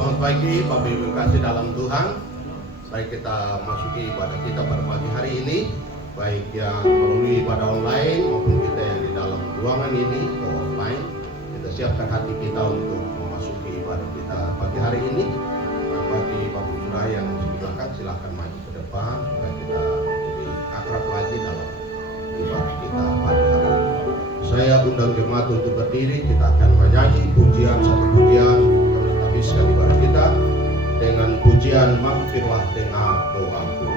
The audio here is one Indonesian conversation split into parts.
Selamat pagi Bapak Ibu kasih dalam Tuhan. Baik, kita masuki ibadah kita pada pagi hari ini, baik yang melalui ibadah online maupun kita yang di dalam ruangan ini atau offline. Kita siapkan hati kita untuk memasuki ibadah kita pagi hari ini. Nah, bagi Bapak Saudara yang masih di belakang, silakan maju ke depan supaya kita lebih akrab lagi dalam ibadah kita pagi hari ini. Saya undang jemaat untuk berdiri. Kita akan menyanyi pujian, satu pujian. Kita habiskan ibadah kita dengan pujian mampirlah dengar doaku.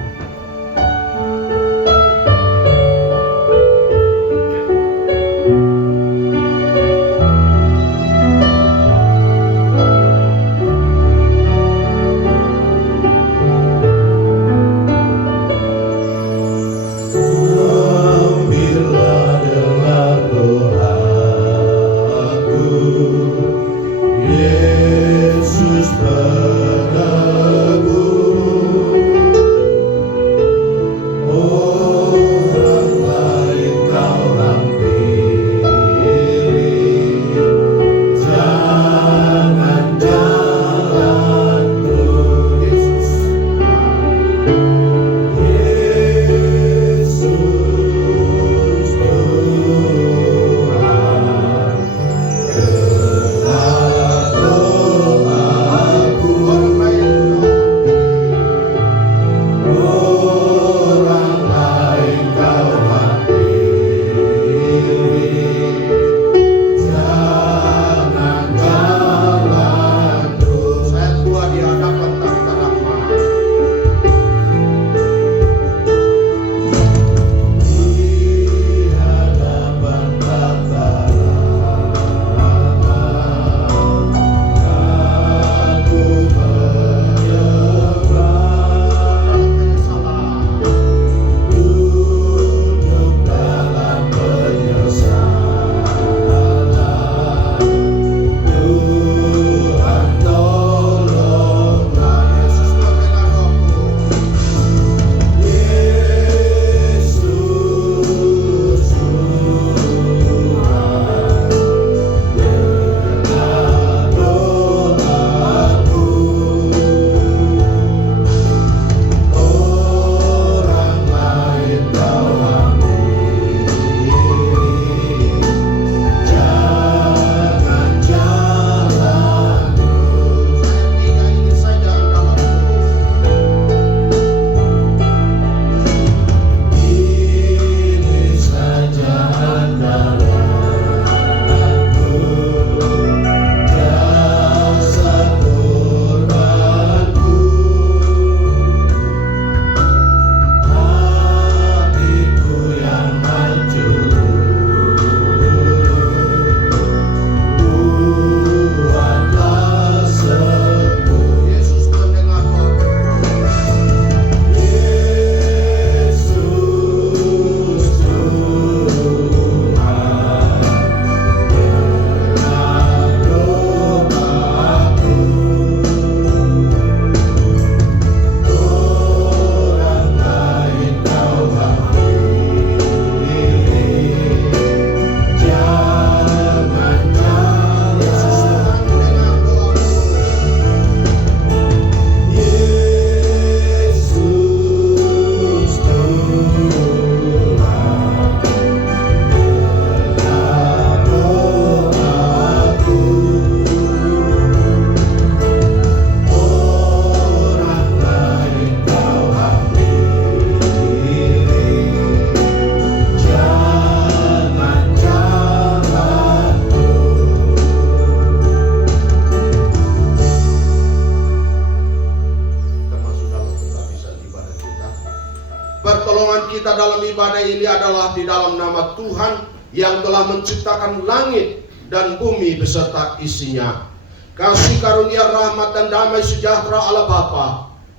Kita dalam ibadah ini adalah di dalam nama Tuhan yang telah menciptakan langit dan bumi beserta isinya. Kasih karunia rahmat dan damai sejahtera Allah Bapa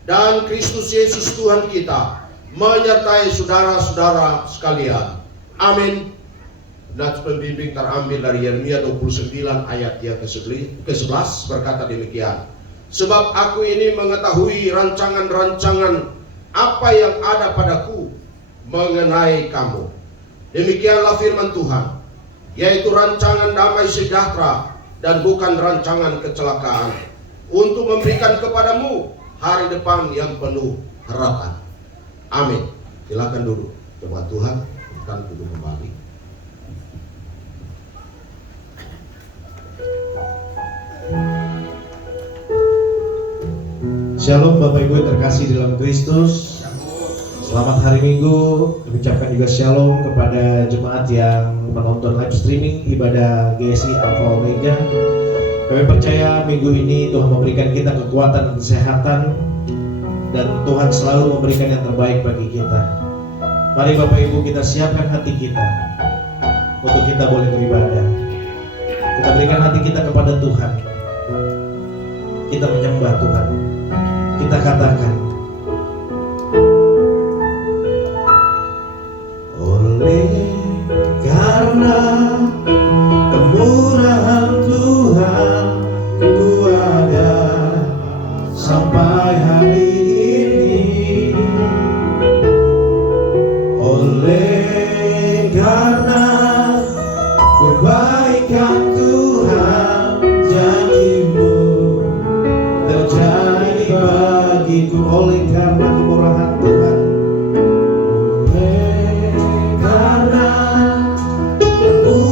dan Kristus Yesus Tuhan kita menyertai saudara-saudara sekalian. Amin. Nats pembimbing terambil dari Yeremia 29 ayat yang ke-11 berkata demikian. Sebab aku ini mengetahui rancangan-rancangan apa yang ada padaku mengenai kamu. Demikianlah firman Tuhan, yaitu rancangan damai sejahtera dan bukan rancangan kecelakaan, untuk memberikan kepadamu hari depan yang penuh harapan. Amin. Silakan duduk. Coba Tuhan akan duduk kembali. Shalom Bapak Ibu yang terkasih dalam Kristus. Selamat hari Minggu. Ucapkan juga shalom kepada jemaat yang menonton live streaming ibadah GSI Alpha Omega. Kami percaya minggu ini Tuhan memberikan kita kekuatan dan kesehatan, dan Tuhan selalu memberikan yang terbaik bagi kita. Mari Bapak Ibu kita siapkan hati kita untuk kita boleh beribadah. Kita berikan hati kita kepada Tuhan. Kita menyembah Tuhan. Kita katakan, oleh karena kemurahan Tuhan ku ada sampai hari ini. Oleh karena kebaikan Tuhan, janji-Mu terjadi bagiku. Oleh karena kemurahan Tuhan, oleh karena kemurahan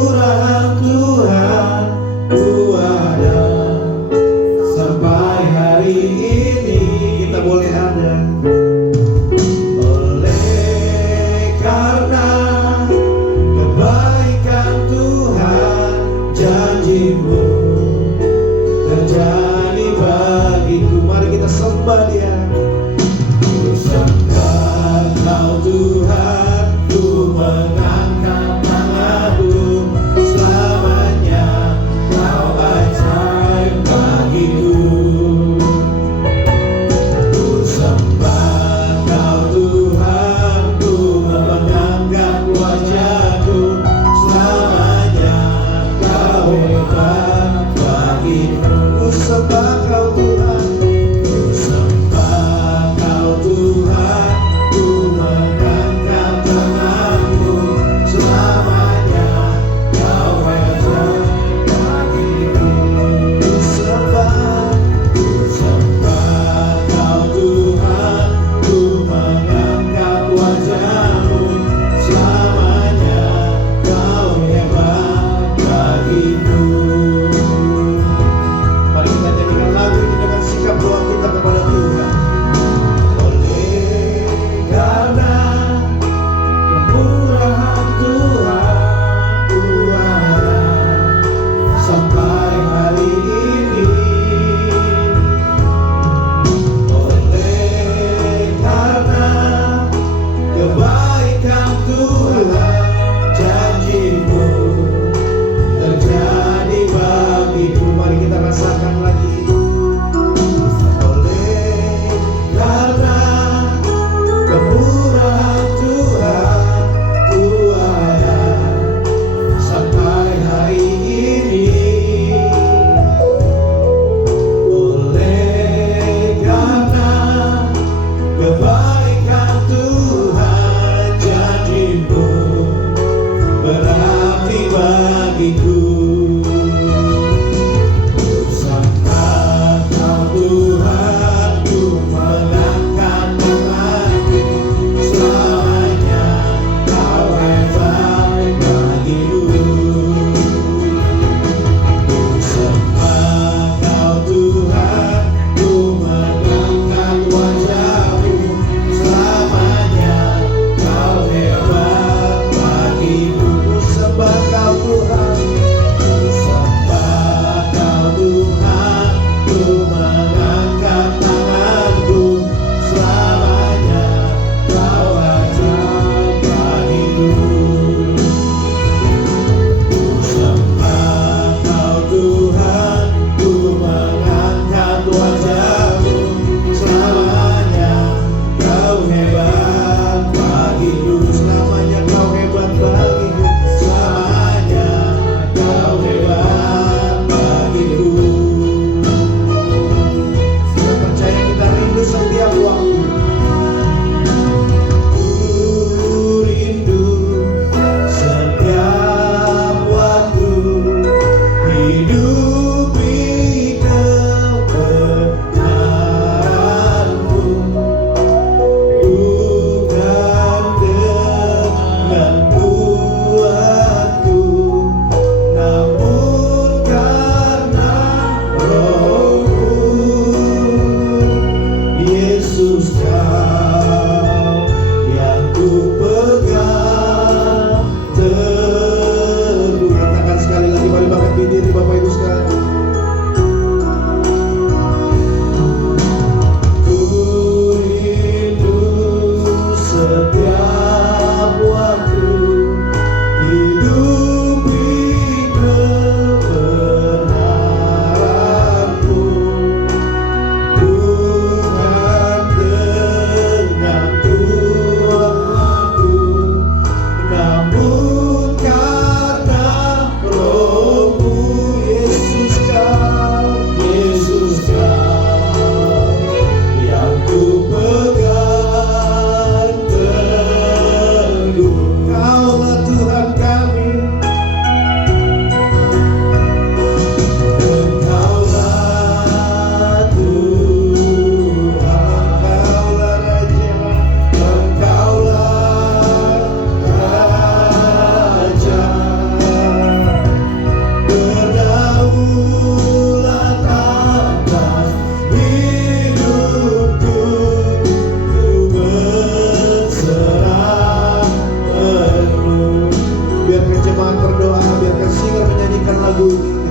lagu ini.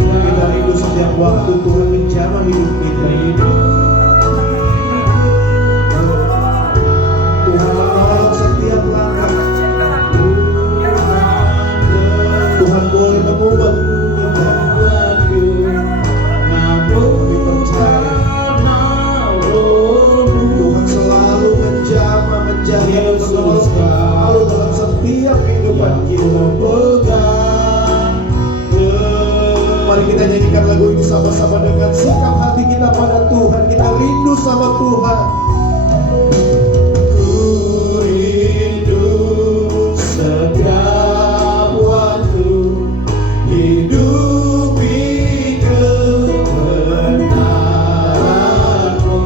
Kita rindu setiap waktu Tuhan menjamah hidup kita. Tuhan menolong setiap langkah. Tuhan boleh mengubah kita. Kami percaya Tuhan selalu menjamah, menjaga, menolong selalu dalam setiap kehidupan kita. Mari kita nyanyikan lagu ini sama-sama dengan sikap hati kita pada Tuhan. Kita rindu sama Tuhan. Ku rindu setiap waktu hidupi kebenaran-Mu,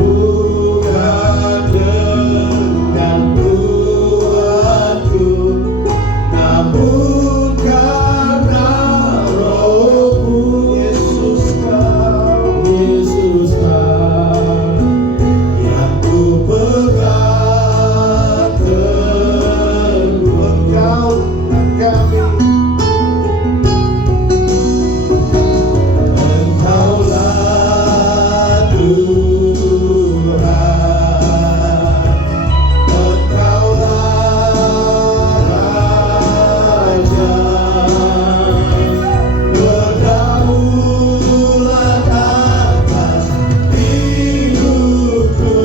bukan dengan Tuhanku, namun karena Roh-Mu. Yesus Kau yang ku pegang teguh. Engkau dan kami, Engkaulah Tuhan, Engkaulah Raja, berdaulat atas hidupku,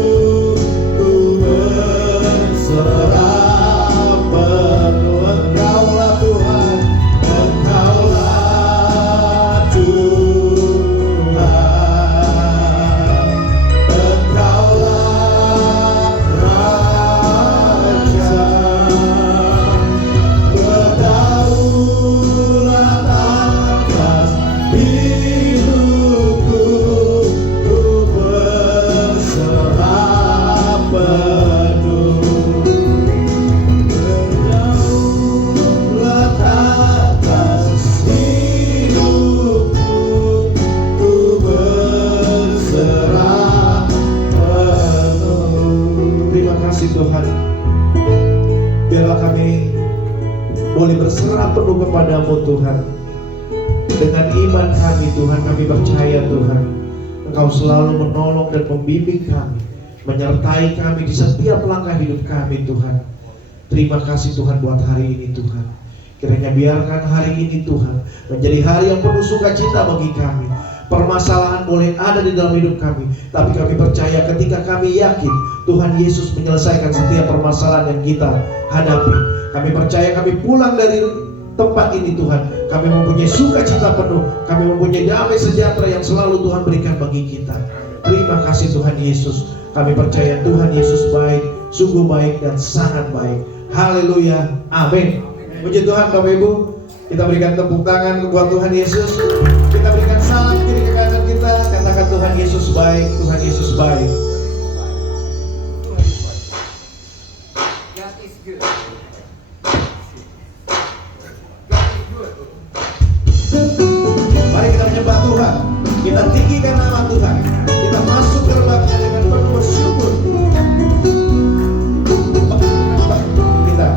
ku berserah penuh. Engkaulah Tuhan, Engkaulah Tuhan, Engkaulah Raja, berdaulat atas hidupku, ku berserah penuh. Berdaulat atas hidupku, ku berserah penuh. Terima kasih Tuhan. Biarlah kami boleh berserah penuh kepadamu Tuhan. Dengan iman kami Tuhan, kami percaya Tuhan, Engkau selalu menolong dan membimbing kami, menyertai kami di setiap langkah hidup kami Tuhan. Terima kasih Tuhan buat hari ini Tuhan. Kiranya biarkan hari ini Tuhan menjadi hari yang penuh sukacita bagi kami. Permasalahan boleh ada di dalam hidup kami, tapi kami percaya ketika kami yakin Tuhan Yesus menyelesaikan setiap permasalahan yang kita hadapi. Kami percaya kami pulang dari tempat ini Tuhan, kami mempunyai sukacita penuh, kami mempunyai damai sejahtera yang selalu Tuhan berikan bagi kita. Terima kasih Tuhan Yesus. Kami percaya Tuhan Yesus baik, sungguh baik dan sangat baik. Haleluya, amin. Puji Tuhan Bapak Ibu. Kita berikan tepuk tangan buat Tuhan Yesus. Kita berikan salam kiri ke kanan kita. Katakan Tuhan Yesus baik, Tuhan Yesus baik. God is good. Mari kita menyembah Tuhan. Kita tinggikan nama Tuhan. Kita masuk gerbangnya dengan penuh bersyukur. Kita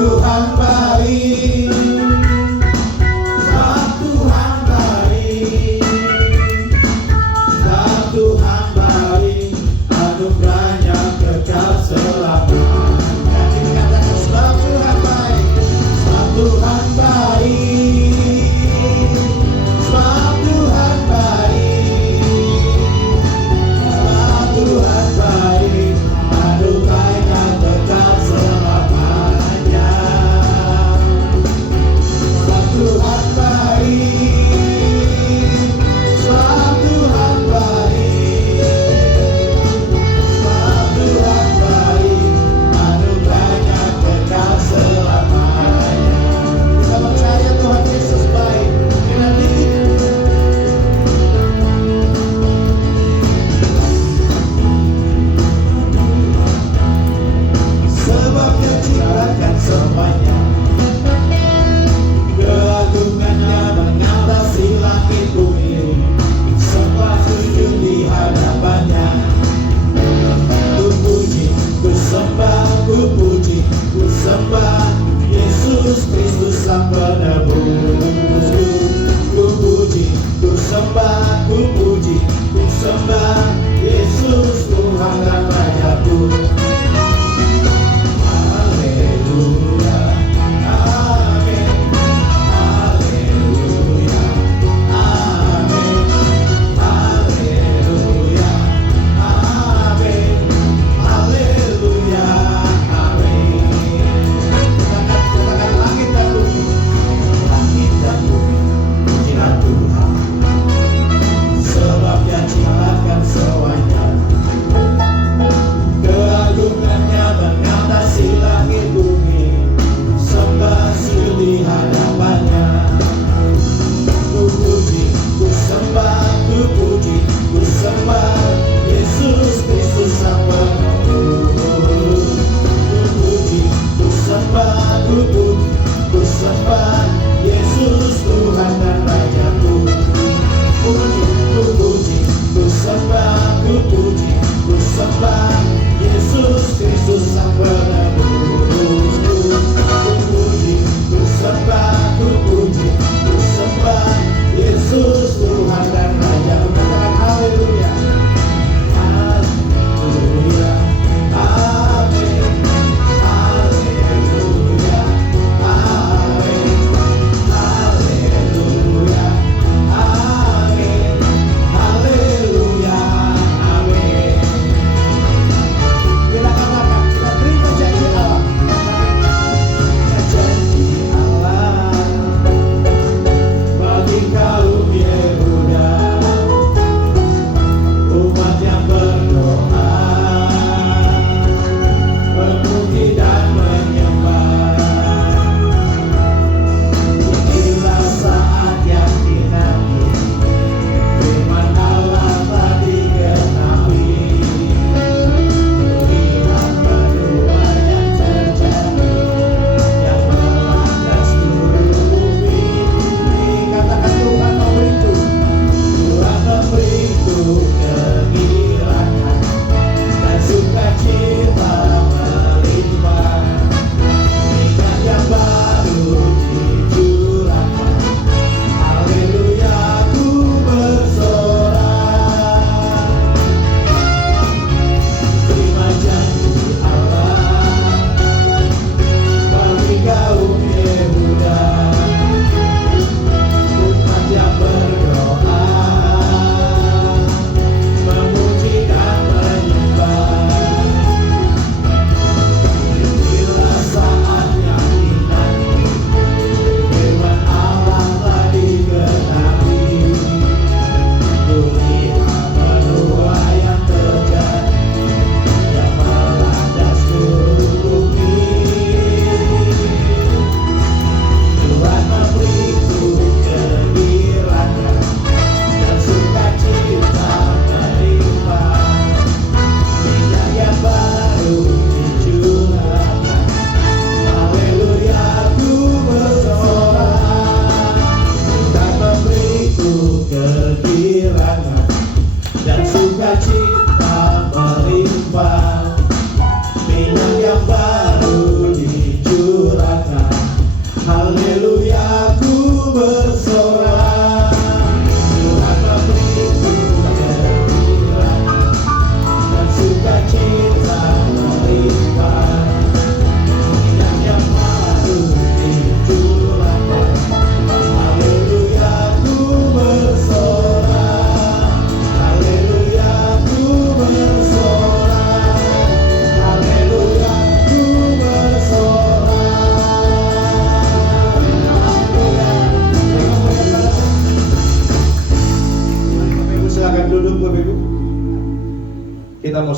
Tuhan baik, sebab Tuhan baik, sebab Tuhan baik, anugerahnya kekal selamanya. Kita katakan sebab Tuhan baik, sebab Tuhan baik, sebab Tuhan baik, sebab Tuhan baik, anugerahnya kekal selamanya. Sebab Tuhan baik, sebab Tuhan baik, sebab Tuhan baik, anugerahnya kekal selamanya. Kita percaya Tuhan Yesus baik. Kita tinggi. Sebab Dia ciptakan semuanya, keagungannya mengatasi langit bumi, sembah sujud di hadapannya. Ku puji, ku sembah, ku puji, ku sembah Yesus Kristus Sang Penebus. Ku puji, ku sembah, ku puji, ku sembah Yesus Tuhan dan Rajaku. Haleluya, amin, haleluya, amin, haleluya, amin, haleluya, amin. Katakan langit dan bumi, pujilah Tuhan, sebab Dia ciptakan semuanya. Keagungannya mengatasi langit bumi, sembah sujud di hadapannya. Ku puji, ku sembah, ku puji, ku sembah Yesus Kristus Sang Penebus. Ku puji, ku sembah, ku puji, ku sembah Yesus Tuhan dan Rajaku. Puji, ku puji, ku sembah, ku puji, ku sembah Yesus Kristus Sang Penebus. Ku puji, ku sembah, ku puji, ku sembah Yesus Tuhan dan Raja. Katakan haleluya, haleluya, amin, haleluya,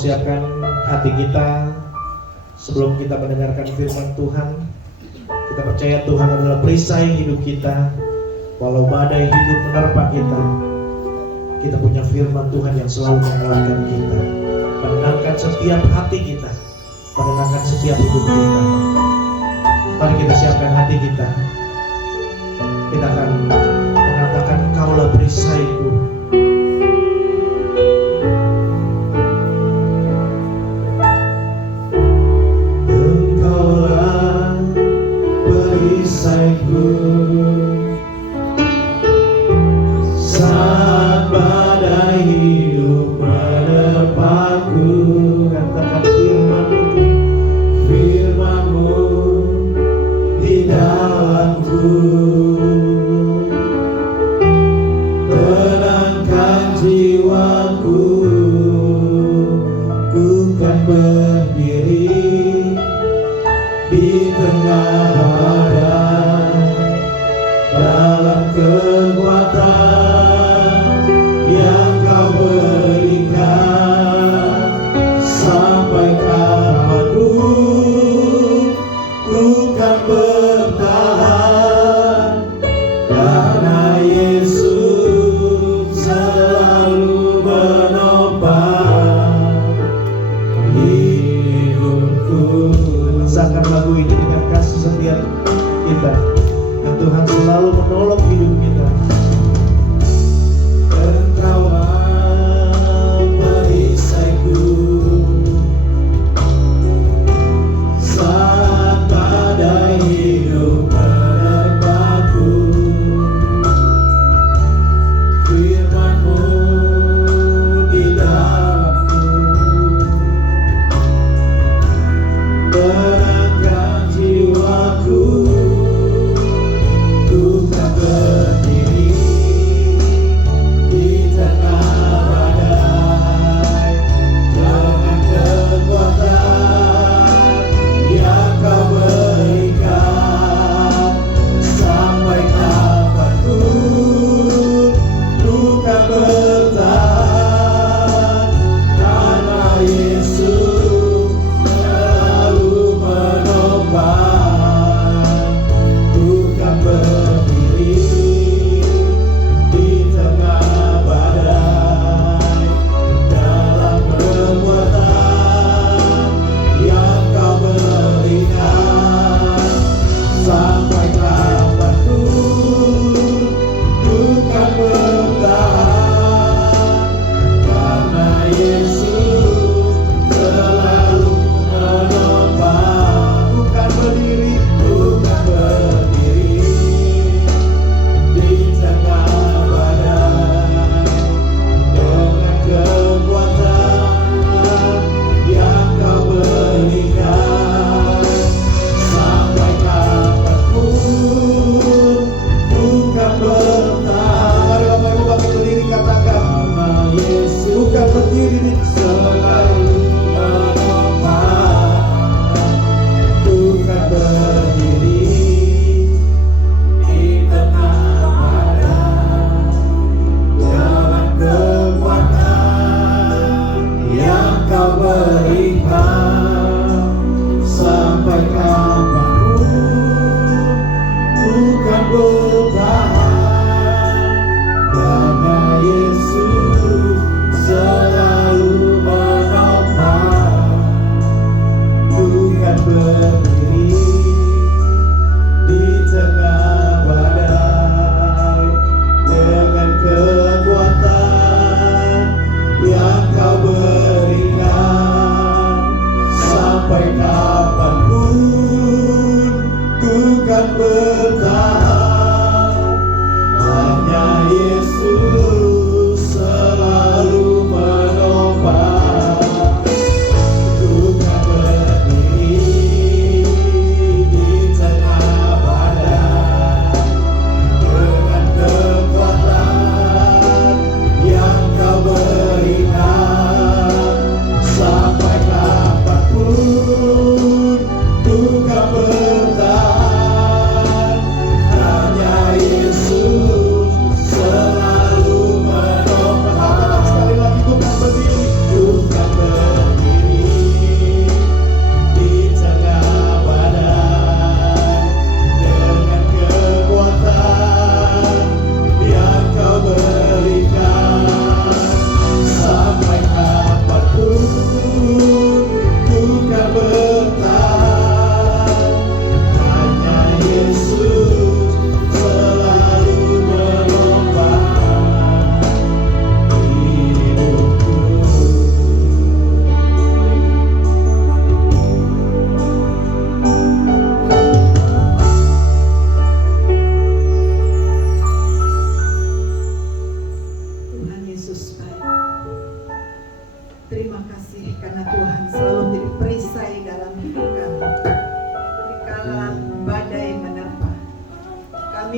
siapkan hati kita sebelum kita mendengarkan firman Tuhan. Kita percaya Tuhan adalah perisai hidup kita. Walau badai hidup menerpa kita, kita punya firman Tuhan yang selalu menguatkan kita, menenangkan setiap hati kita, menenangkan setiap hidup kita. Mari kita siapkan hati kita. Kita akan mengatakan, Kaulah perisaiku. Engkaulah perisaiku. Saat badai hidup menerpaku, katakan firman-Mu, firman-Mu di dalamku. Tenangkan jiwaku, ku kan berdiri di tengah badai dalam kekuatan yang Kau berikan. Sampai kapanpun ku kan bertahan, karena Yesus selalu menopang hidupku. Rasakan lagu ini dengan kasih setia kita, dan Tuhan selalu menolong hidup kita. Engkaulah perisaiku. Saat badai hidup menerpaku, firman-Mu di dalamku. Tenangkan jiwaku, ku kan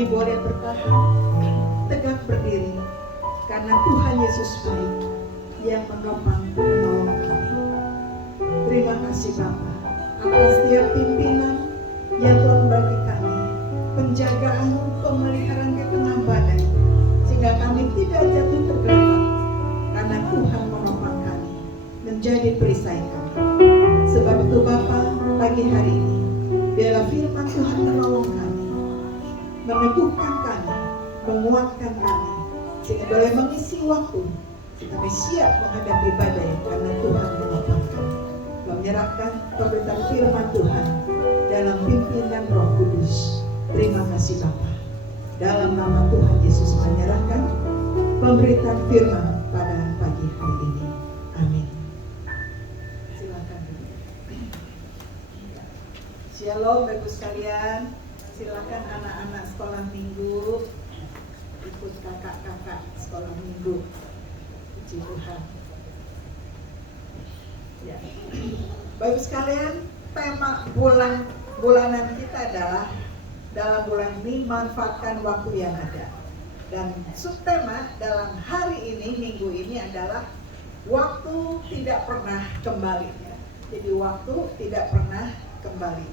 kami boleh bertahan tegak berdiri karena Tuhan Yesus baik yang menopang menolong kami. Terima kasih Bapa atas setiap pimpinan yang telah membagi kami penjagaan, pemeliharaan di tengah badai, sehingga kami tidak jatuh tergeletak karena Tuhan menopang kami menjadi perisai kami. Sebab itu Bapa, pagi hari ini biarlah firman Tuhan menolong kami, meneguhkan kami, menguatkan kami, sehingga boleh mengisi waktu kami siap menghadapi badai karena Tuhan menopang kami. Menyerahkan pemberitaan firman Tuhan dalam pimpinan Roh Kudus. Terima kasih Bapa. Dalam nama Tuhan Yesus menyerahkan pemberitaan firman pada pagi hari ini. Amin. Silakan. Shalom Bapak sekalian. Silakan anak-anak sekolah minggu ikut kakak-kakak sekolah minggu. Puji Tuhan. Ya. Bapak sekalian, tema bulanan kita adalah dalam bulan ini manfaatkan waktu yang ada. Dan subtema dalam hari ini, minggu ini adalah waktu tidak pernah kembali. Ya. Jadi waktu tidak pernah kembali.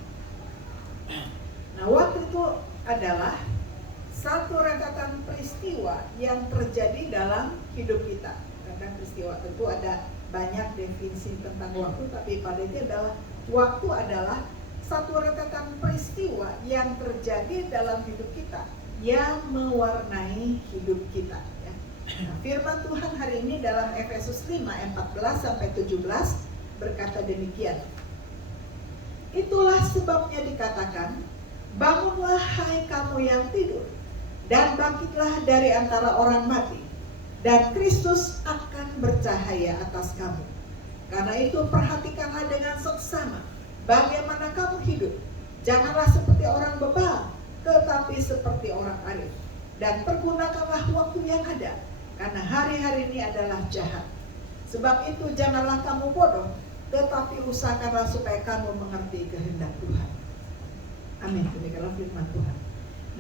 Nah, waktu itu adalah satu rentetan peristiwa yang terjadi dalam hidup kita. Rentetan peristiwa tentu ada banyak definisi tentang waktu, tapi pada itu adalah waktu adalah satu rentetan peristiwa yang terjadi dalam hidup kita yang mewarnai hidup kita. Ya. Nah, firman Tuhan hari ini dalam Efesus 5:14-17 berkata demikian. Itulah sebabnya dikatakan, bangunlah hai kamu yang tidur, dan bangkitlah dari antara orang mati, dan Kristus akan bercahaya atas kamu. Karena itu perhatikanlah dengan seksama bagaimana kamu hidup. Janganlah seperti orang bebal, tetapi seperti orang arif. Dan pergunakanlah waktu yang ada, karena hari-hari ini adalah jahat. Sebab itu janganlah kamu bodoh, tetapi usahakanlah supaya kamu mengerti kehendak Tuhan. Amin. Demikianlah firman Tuhan.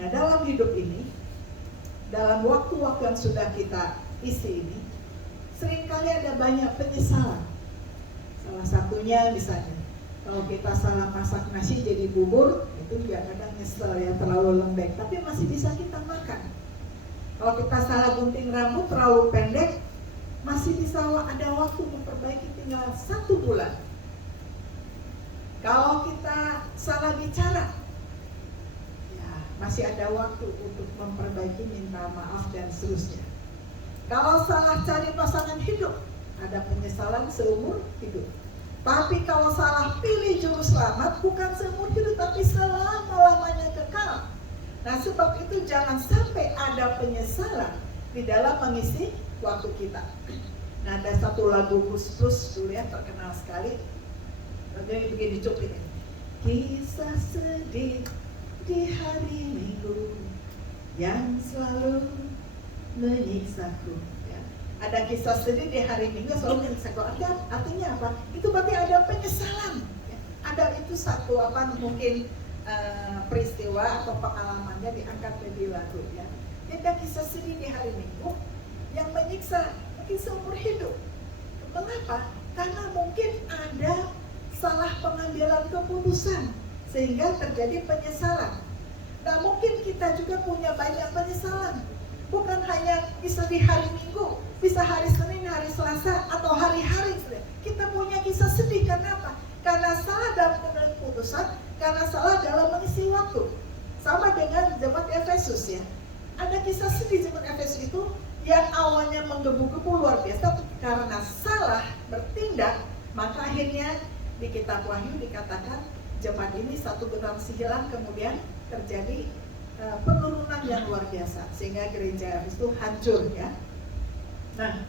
Nah, dalam hidup ini, dalam waktu-waktu yang sudah kita isi ini, seringkali ada banyak penyesalan. Salah satunya misalnya, kalau kita salah masak nasi jadi bubur, itu juga kadang nyesel ya, terlalu lembek, tapi masih bisa kita makan. Kalau kita salah gunting rambut terlalu pendek, masih bisa ada waktu memperbaiki, tinggal 1 bulan. Kalau kita salah bicara, ya masih ada waktu untuk memperbaiki, minta maaf dan seterusnya. Kalau salah cari pasangan hidup, ada penyesalan seumur hidup. Tapi kalau salah pilih juru selamat, bukan seumur hidup, tapi selama-lamanya kekal. Nah, sebab itu jangan sampai ada penyesalan di dalam mengisi waktu kita. Nah, ada satu lagu Gus Plus dulu ya, terkenal sekali. Lagunya begini, cuplik. Kisah sedih di hari Minggu yang selalu menyiksaku. Ya. Ada kisah sedih di hari Minggu selalu menyiksaku. Artinya apa? Itu berarti ada penyesalan. Ya. Ada itu satu mungkin peristiwa atau pengalamannya diangkat menjadi lagu. Ya. Ada kisah sedih di hari Minggu yang menyiksa mungkin seumur hidup. Mengapa? Karena mungkin ada salah pengambilan keputusan sehingga terjadi penyesalan. Nah, mungkin kita juga punya banyak penyesalan. Bukan hanya bisa di hari Minggu, bisa hari Senin, hari Selasa, atau hari-hari. Kita punya kisah sedih, karena apa? Karena salah dalam mengambil keputusan, karena salah dalam mengisi waktu. Sama dengan jemaat Efesus ya. Ada kisah sedih jemaat Efesus itu yang awalnya menggebu-gebu luar biasa, karena salah bertindak, maka akhirnya di kitab Wahyu dikatakan jemaat ini satu generasi hilang, kemudian terjadi penurunan yang luar biasa sehingga gereja itu hancur ya. Nah,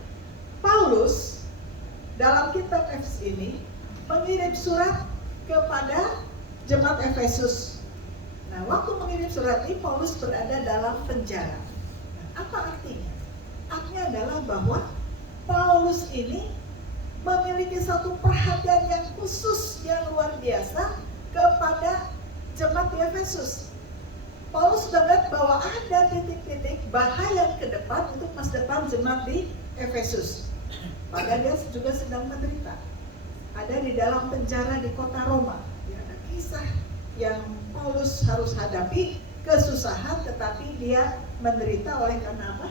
Paulus dalam kitab Efesus ini mengirim surat kepada jemaat Efesus. Nah, waktu mengirim surat ini Paulus berada dalam penjara. Nah, apa artinya? Artinya adalah bahwa Paulus ini memiliki satu perhatian yang khusus yang luar biasa kepada jemaat di Efesus. Paulus sudah melihat bahwa ada titik-titik bahaya ke depan untuk masa depan jemaat di Efesus. Maka dia juga sedang menderita. Ada di dalam penjara di kota Roma. Ya, ada kisah yang Paulus harus hadapi, kesusahan, tetapi dia menderita oleh karena apa?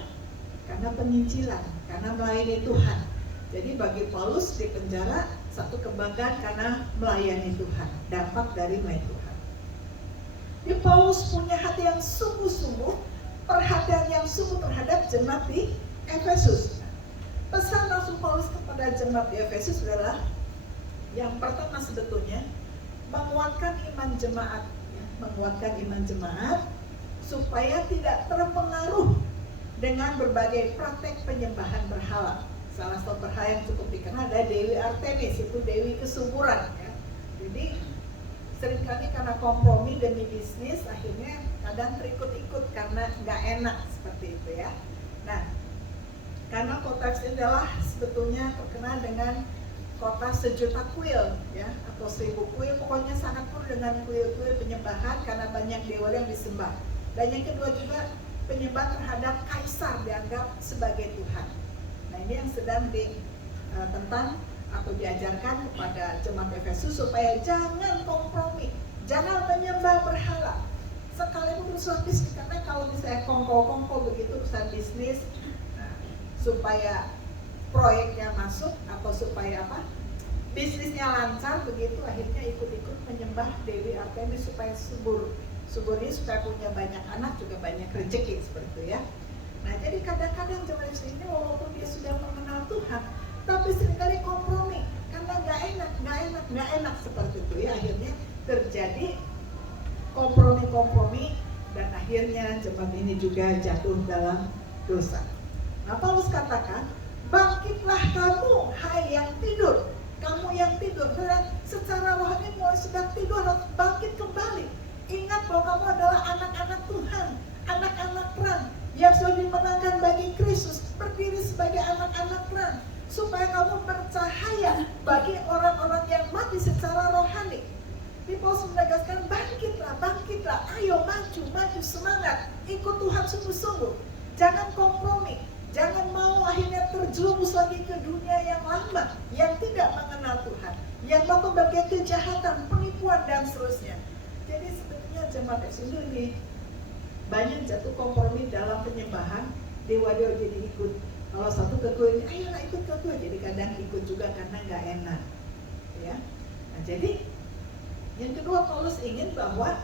Karena penginjilan, karena melayani Tuhan. Jadi bagi Paulus di penjara satu kebanggaan karena melayani Tuhan, dampak dari melayani Tuhan. Jadi Paulus punya hati yang sungguh-sungguh, perhatian yang sungguh terhadap jemaat di Efesus. Pesan Rasul Paulus kepada jemaat di Efesus adalah yang pertama sebetulnya menguatkan iman jemaat, ya, menguatkan iman jemaat supaya tidak terpengaruh dengan berbagai praktek penyembahan berhala. Salah satu berhala yang cukup dikenal ada Dewi Artemis, itu Dewi kesuburan. Ya. Jadi seringkali karena kompromi demi bisnis, akhirnya kadang terikut-ikut karena nggak enak seperti itu ya. Nah, karena kota ini adalah sebetulnya terkenal dengan kota sejuta kuil ya, atau 1000 kuil, pokoknya sangat penuh dengan kuil-kuil penyembahan karena banyak dewa yang disembah. Dan yang kedua juga penyembah terhadap kaisar dianggap sebagai Tuhan. Nah ini yang sedang ditentang atau diajarkan kepada jemaat Efesus supaya jangan kompromi, jangan menyembah berhala. Sekalipun urusan bisnis, karena kalau misalnya kongko-kongko begitu urusan bisnis, nah, supaya proyeknya masuk atau supaya apa? Bisnisnya lancar begitu, akhirnya ikut-ikut menyembah Dewi Artemis supaya subur. Subur ini supaya punya banyak anak, juga banyak rezeki seperti itu ya. Nah, jadi kadang-kadang jemaat ini walaupun dia sudah mengenal Tuhan, tapi seringkali kompromi karena nggak enak seperti itu ya. Akhirnya terjadi kompromi dan akhirnya jemaat ini juga jatuh dalam dosa. Nah, Paulus katakan, bangkitlah kamu, hai yang tidur. Kamu yang tidur, secara rohani mulai sedang tidur, harus bangkit kembali. Ingat bahwa kamu adalah anak-anak Tuhan, anak-anak terang yang sudah dimenangkan bagi Kristus, berdiri sebagai anak-anak terang, supaya kamu bercahaya bagi orang-orang yang mati secara rohani. Di Paulus menegaskan, bangkitlah, ayo maju, semangat, ikut Tuhan sungguh-sungguh, jangan kompromi. Jangan mau akhirnya terjerumus lagi ke dunia yang lama, yang tidak mengenal Tuhan, yang melakukan berbagai kejahatan, penipuan dan seterusnya. Jadi sebetulnya jemaat Efesus ini banyak jatuh kompromi dalam penyembahan, dewa-dewa jadi ikut. Kalau satu ke kuil, ayolah ikut ke kuil, jadi kadang ikut juga karena nggak enak. Ya. Nah, jadi yang kedua Paulus ingin bahwa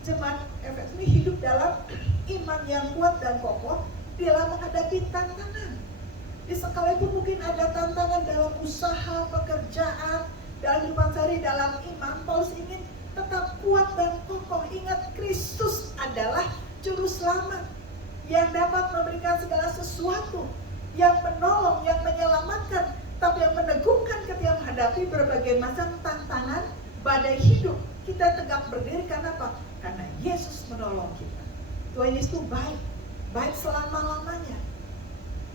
jemaat Efesus ini hidup dalam iman yang kuat dan kokoh dalam menghadapi tantangan. Sekalipun mungkin ada tantangan dalam usaha, pekerjaan, dalam kehidupan sehari, dalam iman, Paulus ingin tetap kuat dan kokoh. Ingat, Kristus adalah juru selamat yang dapat memberikan segala sesuatu, yang menolong, yang menyelamatkan, tapi yang meneguhkan ketika menghadapi berbagai macam tantangan, badai hidup. Kita tegak berdiri karena apa? Karena Yesus menolong kita. Tuhan Yesus itu baik selama-lamanya.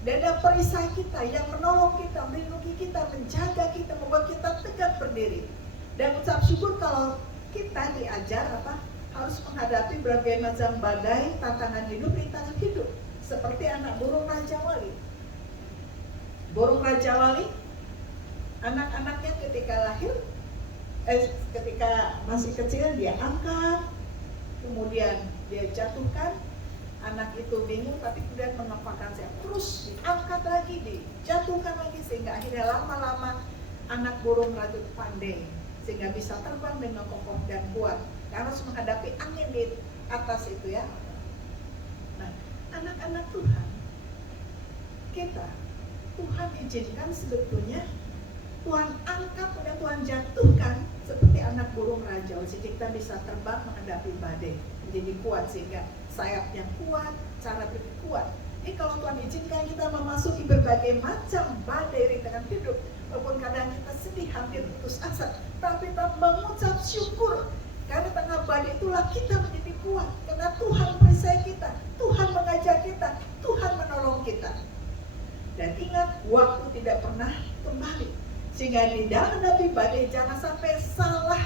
Dan ada perisai kita yang menolong kita, melindungi kita, menjaga kita, membuat kita tegak berdiri. Dan ucap syukur kalau kita diajar harus menghadapi berbagai macam badai, tantangan hidup, rintangan hidup. Seperti anak burung Raja Wali. Burung Raja Wali, anak-anaknya ketika lahir, ketika masih kecil dia angkat, kemudian dia jatuhkan. Anak itu bingung, tapi kemudian mengepakkan saya terus diangkat lagi, dijatuhkan lagi, sehingga akhirnya lama-lama anak burung raja pandai, sehingga bisa terbang dengan kokoh dan kuat karena harus menghadapi angin di atas itu ya. Nah, anak-anak Tuhan kita, Tuhan izinkan sebetulnya Tuhan angkat dan Tuhan jatuhkan seperti anak burung raja, sehingga kita bisa terbang menghadapi badai, menjadi kuat, sehingga sayapnya kuat, cara berpikir kuat. Jadi kalau Tuhan izinkan kita memasuki berbagai macam badai rintangan hidup, walaupun kadang kita sedih, hampir putus asa, tapi tetap mengucap syukur, karena tengah badai itulah kita menjadi kuat, karena Tuhan perisai kita, Tuhan mengajar kita, Tuhan menolong kita. Dan ingat, waktu tidak pernah kembali, sehingga di dalam menghadapi badai jangan sampai salah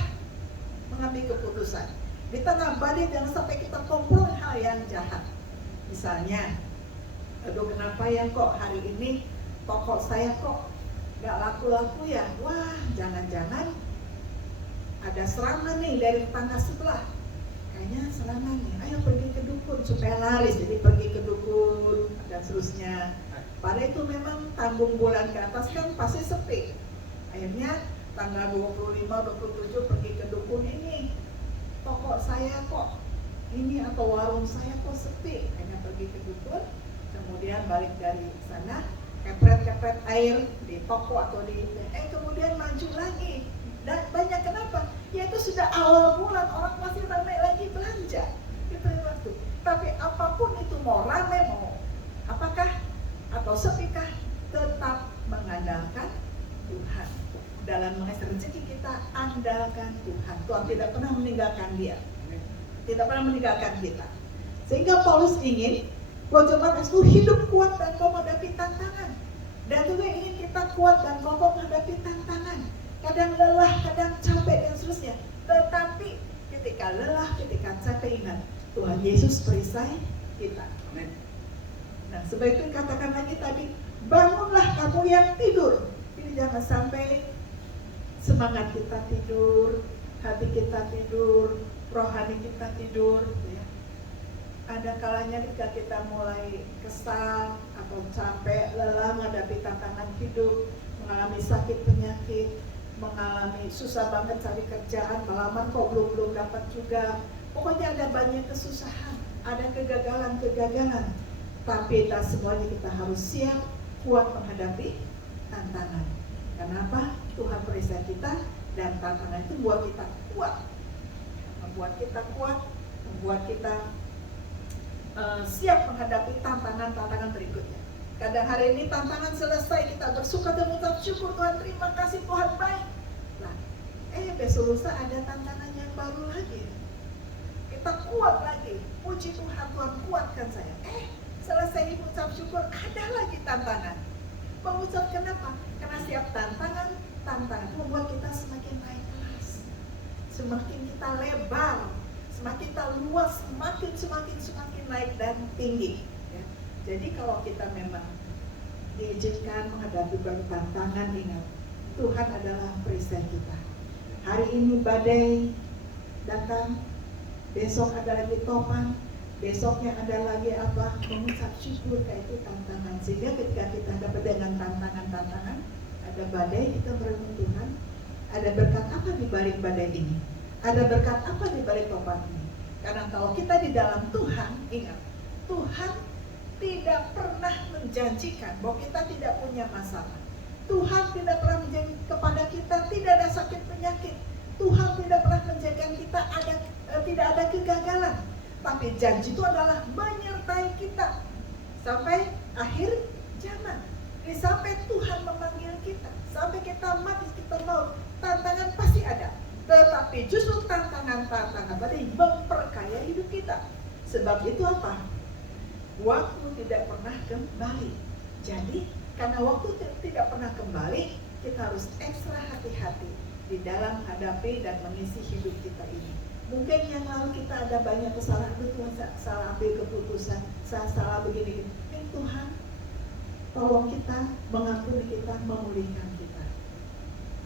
mengambil keputusan. Di tengah badai jangan sampai kita kompromi hal yang jahat. Misalnya, aduh kenapa ya kok hari ini toko saya kok gak laku-laku ya? Wah, jangan-jangan ada serangan nih dari tetangga sebelah. Kayaknya serangan nih, ayo pergi ke dukun supaya laris. Jadi pergi ke dukun dan seterusnya. Pada itu memang tanggung bulan ke atas kan pasti sepi. Akhirnya tanggal 25-27 pergi ke dukun, ini toko saya kok ini atau warung saya kok sepi. Hanya pergi ke dukun, kemudian balik dari sana kepret-kepret air di toko atau di kemudian maju lagi. Dan banyak kenapa? Ya itu sudah awal bulan, orang masih ramai lagi belanja. Itu waktu. Tapi apapun itu mau ramai mau apakah atau sepikah, tetap mengandalkan Tuhan. Dalam menghasilkan rezeki kita andalkan Tuhan. Tuhan tidak pernah meninggalkan dia. Tidak pernah meninggalkan kita. Sehingga Paulus ingin bahwa jemaat itu hidup kuat dan kokoh menghadapi tantangan. Dan juga ingin kita kuat dan kokoh menghadapi tantangan. Kadang lelah, kadang capek dan seterusnya. Tetapi ketika lelah, ketika capek, ingat Tuhan Yesus perisai kita. Amen. Nah, sebab itu katakan lagi tadi, bangunlah kamu yang tidur. Jadi jangan sampai semangat kita tidur, hati kita tidur, rohani kita tidur, ya. Ada kalanya ketika kita mulai kesal atau capek, lelah menghadapi tantangan hidup, mengalami sakit penyakit, mengalami susah banget cari kerjaan, melamar kok belum dapat juga. Pokoknya ada banyak kesusahan, ada kegagalan. Tapi tak semuanya kita harus siap, kuat menghadapi tantangan. Kenapa? Tuhan perisai kita dan tantangan itu membuat kita kuat. Membuat kita kuat, membuat kita siap menghadapi tantangan-tantangan berikutnya. Kadang hari ini tantangan selesai, kita bersuka dan mengucap syukur, Tuhan terima kasih, Tuhan baik. Nah, besok lusa ada tantangan yang baru lagi. Kita kuat lagi, puji Tuhan, Tuhan kuatkan saya. Selesai mengucap syukur, ada lagi tantangan. Mengucap kenapa? Karena setiap tantangan itu membuat kita semakin naik kelas. Semakin kita lebar, semakin kita luas, semakin naik dan tinggi. Ya. Jadi kalau kita memang diizinkan menghadapi banyak tantangan, ingat Tuhan adalah perisai kita. Hari ini badai datang, besok ada lagi topan, besoknya ada lagi apa? Mengucap syukur, itu tantangan. Sehingga ketika kita dapat dengan tantangan, ada badai, kita merenung Tuhan, ada berkat apa di balik badai ini? Ada berkat apa di balik topan ini? Karena kalau kita di dalam Tuhan, ingat, Tuhan tidak pernah menjanjikan bahwa kita tidak punya masalah. Tuhan tidak pernah menjanjikan kepada kita tidak ada sakit penyakit. Tuhan tidak pernah menjanjikan kita tidak ada kegagalan. Tapi janji itu adalah menyertai kita sampai akhir zaman. Sampai Tuhan memanggil kita, sampai kita mati, kita mau, tantangan pasti ada. Tetapi justru tantangan tadi memperkaya hidup kita. Sebab itu apa? Waktu tidak pernah kembali. Jadi karena waktu tidak pernah kembali, kita harus ekstra hati-hati di dalam hadapi dan mengisi hidup kita ini. Mungkin yang lalu kita ada banyak kesalahan, Tuhan salah ambil keputusan, saya salah begini. Tuhan tolong kita, mengampuni kita, memulihkan kita.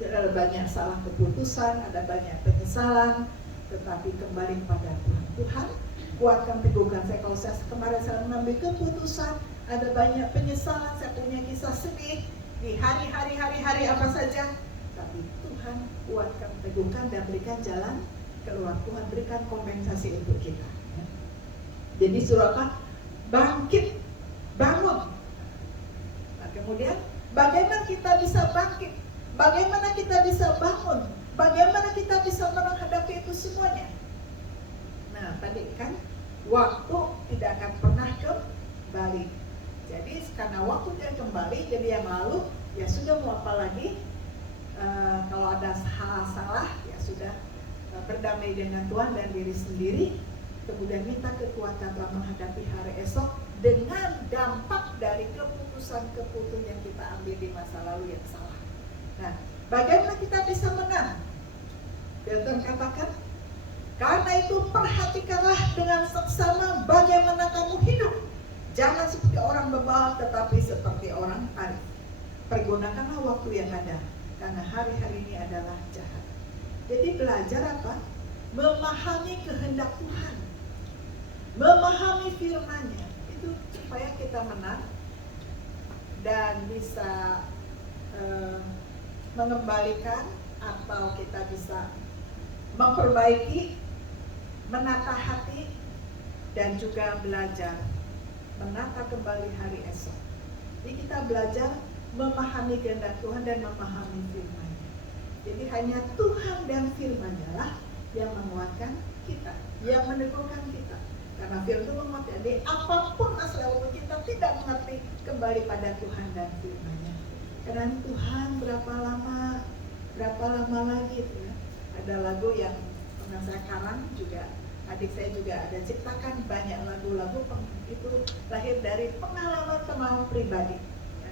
Jadi ada banyak salah keputusan, ada banyak penyesalan, tetapi kembali kepada Tuhan. Tuhan, kuatkan, teguhkan saya. Kalau kemarin saya mengambil keputusan, ada banyak penyesalan, saya punya kisah sedih di hari-hari apa saja. Tapi Tuhan kuatkan, teguhkan, dan berikan jalan keluar. Tuhan berikan kompensasi untuk kita. Jadi suruh apa? Bangkit, bangun. Nah, kemudian bagaimana kita bisa bangkit? Bagaimana kita bisa bangun? Bagaimana kita bisa menghadapi itu semuanya? Nah, tadi kan waktu tidak akan pernah kembali. Jadi karena waktu tidak kembali, jadi yang lalu ya sudah, mau apa lagi? Kalau ada hal salah ya sudah, berdamai dengan Tuhan dan diri sendiri, kemudian minta kekuatan Tuhan menghadapi hari esok dengan dampak dari keputusan-keputusan yang kita ambil di masa lalu yang salah. Nah, bagaimana kita bisa menang? Dan Tuhan katakan, Karena itu perhatikanlah dengan seksama bagaimana kamu hidup. Jangan seperti orang bebal, tetapi seperti orang arif. Pergunakanlah waktu yang ada, karena hari-hari ini adalah jahat. Jadi belajar apa? Memahami kehendak Tuhan, memahami firman-Nya, itu supaya kita menang dan bisa mengembalikan, atau kita bisa memperbaiki, menata hati, dan juga belajar menata kembali hari esok. Jadi kita belajar memahami kehendak Tuhan dan memahami firman-Nya. Jadi hanya Tuhan dan firman-Nya lah yang menguatkan kita, yang meneguhkan kita. Karena firman itu menguatkan. Jadi apapun masalah kita tidak mengerti, kembali pada Tuhan dan firman-Nya. Karena Tuhan berapa lama lagi itu ya. Ada lagu yang pernah saya karang juga, adik saya juga ada ciptakan banyak lagu-lagu itu lahir dari pengalaman pribadi. Ya.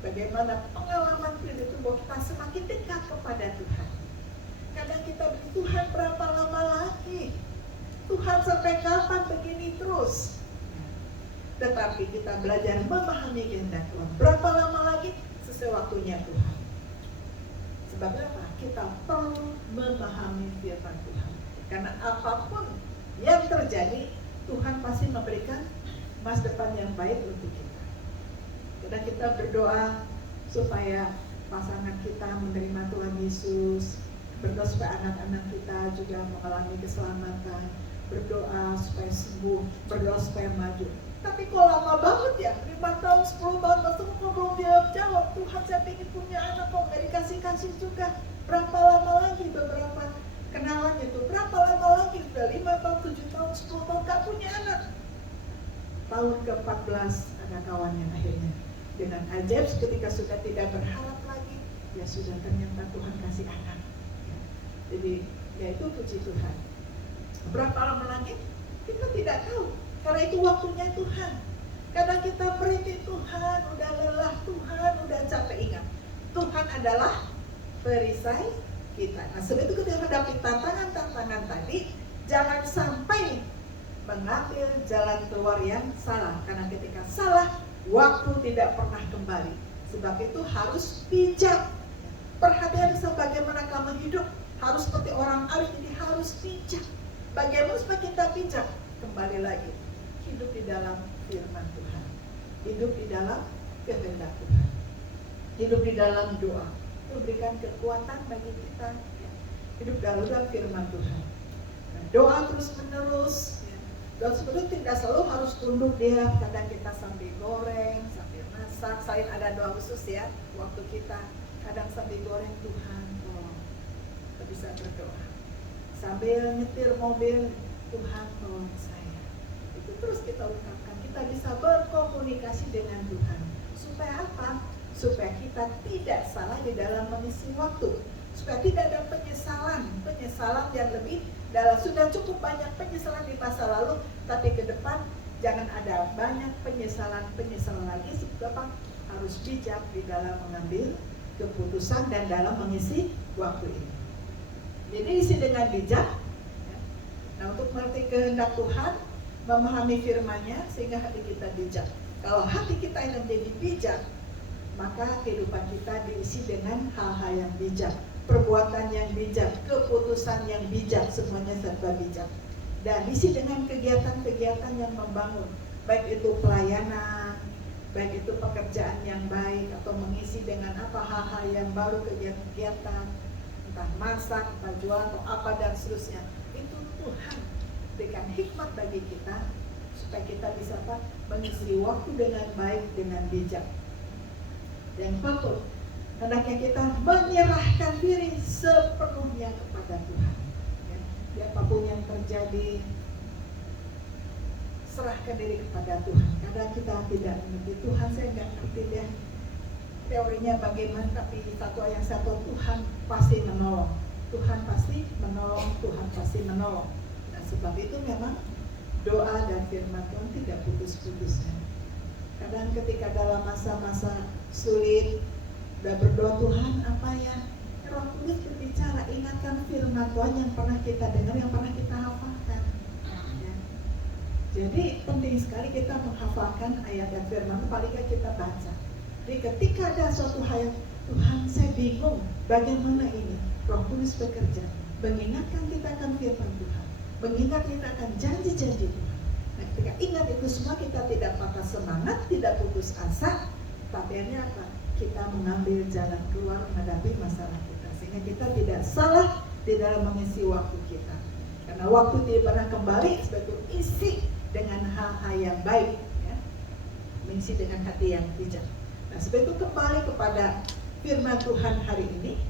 Bagaimana pengalaman pribadi itu bahwa kita semakin dekat kepada Tuhan. Kadang kita bilang, Tuhan berapa lama lagi? Tuhan sampai kapan begini terus? Tetapi kita belajar memahami kehendak Tuhan. Berapa lama lagi? Sesuai waktunya Tuhan. Sebab apa? Kita perlu memahami firman Tuhan. Karena apapun yang terjadi, Tuhan pasti memberikan masa depan yang baik untuk kita. Karena kita berdoa supaya pasangan kita menerima Tuhan Yesus, berdoa supaya anak-anak kita juga mengalami keselamatan, berdoa supaya sembuh, berdoa supaya maju. Tapi kok lama banget ya, 5 tahun, 10 tahun, belum dia jawab, Tuhan saya ingin punya anak kok gak dikasih-kasih juga. Berapa lama lagi beberapa kenalan itu, berapa lama lagi, udah 5 tahun, 7 tahun, 10 tahun gak punya anak. Tahun ke-14 ada kawan yang akhirnya dengan ajaib ketika sudah tidak berharap lagi, ya sudah ternyata Tuhan kasih anak. Jadi ya itu puji Tuhan. Berapa lama lagi? Kita tidak tahu. Karena itu waktunya Tuhan. Kadang kita berhenti, Tuhan udah lelah, Tuhan udah capek. Ingat, Tuhan adalah perisai kita. Nah sebab itu ketika menghadapi tantangan tadi, jangan sampai mengambil jalan keluar yang salah. Karena ketika salah, waktu tidak pernah kembali. Sebab itu harus bijak. Perhatian sebagaimana kamu hidup. Harus seperti orang arif, ini harus bijak. Bagaimana supaya kita bijak? Kembali lagi, hidup di dalam firman Tuhan, hidup di dalam kehendak Tuhan, hidup di dalam doa. Memberikan kekuatan bagi kita, ya. Hidup dalam firman Tuhan. Nah, doa terus menerus, ya. Doa sebetulnya tidak selalu harus tunduk dia. Kadang kita sambil goreng, sambil masak. Selain ada doa khusus ya, waktu kita kadang sambil goreng, Tuhan tolong, kita bisa berdoa. Sambil nyetir mobil, Tuhan tolong saya. Itu terus kita ungkapkan. Kita bisa berkomunikasi dengan Tuhan. Supaya apa? Supaya kita tidak salah di dalam mengisi waktu. Supaya tidak ada penyesalan yang lebih dalam. Sudah cukup banyak penyesalan di masa lalu, tapi ke depan jangan ada banyak penyesalan lagi. Sebab apa? Harus bijak di dalam mengambil keputusan dan dalam mengisi waktu ini. Jadi isi dengan bijak. Nah, untuk mengerti kehendak Tuhan, memahami firman-Nya sehingga hati kita bijak. Kalau hati kita yang menjadi bijak, maka kehidupan kita diisi dengan hal-hal yang bijak, perbuatan yang bijak, keputusan yang bijak, semuanya serba bijak. Dan diisi dengan kegiatan-kegiatan yang membangun, baik itu pelayanan, baik itu pekerjaan yang baik, atau mengisi dengan apa hal-hal yang baru, kegiatan-kegiatan, entah masak, entah jual, atau apa dan seterusnya. Itu Tuhan berikan hikmat bagi kita supaya kita bisa mengisi waktu dengan baik, dengan bijak. Yang patut hendaknya kita menyerahkan diri sepenuhnya kepada Tuhan. Ya, apapun yang terjadi, serahkan diri kepada Tuhan. Kadang kita tidak mengerti, Tuhan saya nggak ngerti deh teorinya bagaimana, tapi satu yang satu, Tuhan pasti menolong. Tuhan pasti menolong, Tuhan pasti menolong. Nah, sebab itu memang doa dan firman Tuhan tidak putus-putusnya. Kadang ketika dalam masa-masa sulit, udah berdoa, Tuhan apa yang Roh Kudus berbicara, ingatkan firman Tuhan yang pernah kita dengar, yang pernah kita hafalkan. Ya. Jadi penting sekali kita menghafalkan ayat dan firman, paling nggak kita baca. Jadi ketika ada suatu hal, Tuhan saya bingung, bagaimana ini? Roh Kudus bekerja, mengingatkan kita akan firman Tuhan, mengingat kita akan janji-janji Tuhan. Nah, ketika ingat itu semua, kita tidak patah semangat, tidak putus asa, tapi akhirnya apa? Kita mengambil jalan keluar menghadapi masalah kita, sehingga kita tidak salah di dalam mengisi waktu kita. Karena waktu tidak pernah kembali, sebab itu isi dengan hal-hal yang baik, ya. Mengisi dengan hati yang bijak. Nah, sebab itu kembali kepada firman Tuhan hari ini,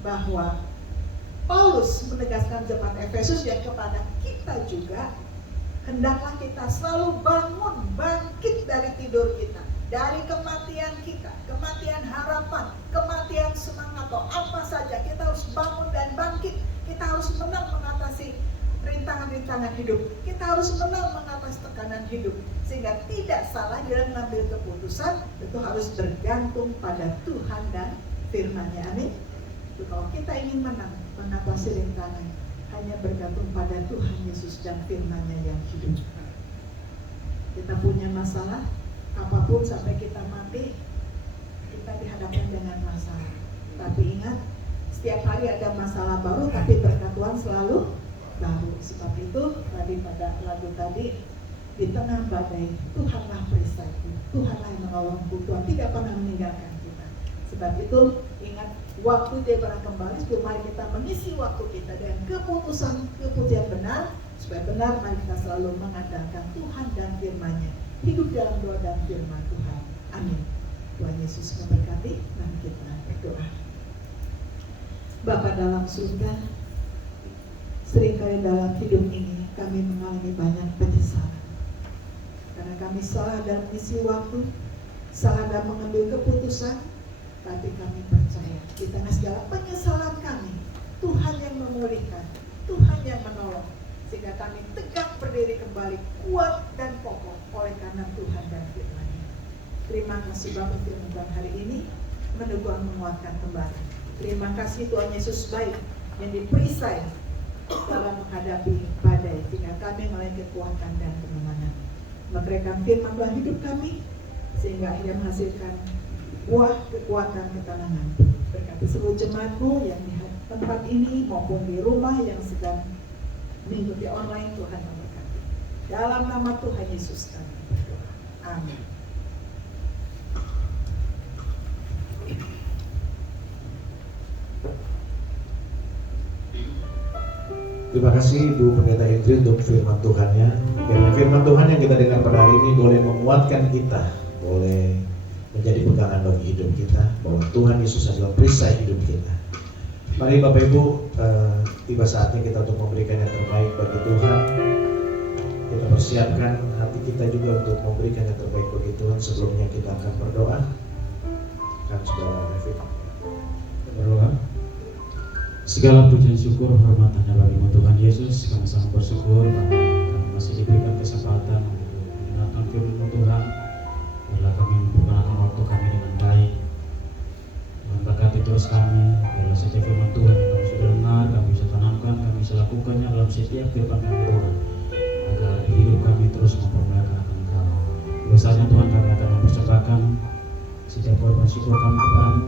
bahwa Paulus menegaskan jemaat Efesus dan kepada kita juga, hendaklah kita selalu bangun, bangkit dari tidur kita, dari kematian kita, kematian harapan, kematian semangat atau apa saja. Kita harus bangun dan bangkit. Kita harus menang mengatasi rintangan-rintangan hidup. Kita harus menang mengatasi tekanan hidup, sehingga tidak salah dalam mengambil keputusan. Itu harus bergantung pada Tuhan dan firman-Nya. Amin. Itu kalau kita ingin menang mengatasi rintangan, hanya bergantung pada Tuhan Yesus dan firman-Nya yang hidup. Kita punya masalah apapun sampai kita mati, kita dihadapkan dengan masalah. Tapi ingat, setiap hari ada masalah baru, tapi berkat Tuhan selalu baru. Sebab itu tadi pada lagu tadi, di tengah badai Tuhanlah perisaiku, Tuhanlah yang menolongku, Tuhan tidak pernah meninggalkan kita. Sebab itu ingat, waktu dia pernah kembali, sebelum mari kita mengisi waktu kita dengan keputusan yang benar. Supaya benar, mari kita selalu mengandalkan Tuhan dan firman-Nya, hidup dalam doa dan firman Tuhan. Amin. Tuhan Yesus memberkati. Mari kita berdoa. Bapa dalam surga, seringkali dalam hidup ini kami mengalami banyak penyesalan, karena kami salah dalam mengisi waktu, salah dalam mengambil keputusan. Tapi kami percaya di tengah segala penyesalan kami, Tuhan yang memulihkan, Tuhan yang menolong, sehingga kami tegak berdiri kembali, kuat dan kokoh oleh karena Tuhan dan firman-Nya. Terima kasih Bapak firman Tuhan hari ini meneguh menguatkan kembali. Terima kasih Tuhan Yesus baik yang diperisai dalam menghadapi badai, sehingga kami mengalami kekuatan dan kemenangan. Memberikan firman Tuhan hidup kami, sehingga ia menghasilkan buah kekuatan ketenangan. Berkati seluruh jemaatmu yang di tempat ini maupun di rumah yang sedang mengikuti online, Tuhan memberkati. Dalam nama Tuhan Yesus kami berdoa. Amin. Terima kasih Ibu Pendeta Indri untuk firman Tuhannya. Biarlah firman Tuhan yang kita dengar pada hari ini boleh menguatkan kita, boleh menjadi pegangan bagi hidup kita, bahwa Tuhan Yesus adalah perisai hidup kita. Mari Bapak Ibu, tiba saatnya kita untuk memberikan yang terbaik bagi Tuhan. Kita persiapkan hati kita juga untuk memberikan yang terbaik bagi Tuhan. Sebelumnya kita akan berdoa. Kan Saudara David berdoa. Segala pujian syukur hormat hanya bagimu Tuhan Yesus. Kami sangat bersyukur bahwa kami masih diberikan kesempatan untuk mendengarkan firman Tuhan. Biarlah kami mempergunakan waktu kami dengan baik. Tuhan berkati terus kami. Biarlah setiap firman Tuhan yang kami sudah dengar, kami bisa tanamkan, kami bisa lakukannya dalam setiap kehidupan Tuhan, agar hidup kami terus mempermuliakan Engkau. Biasanya Tuhan, kami akan mempersembahkan setiap korban syukur kami kepadamu.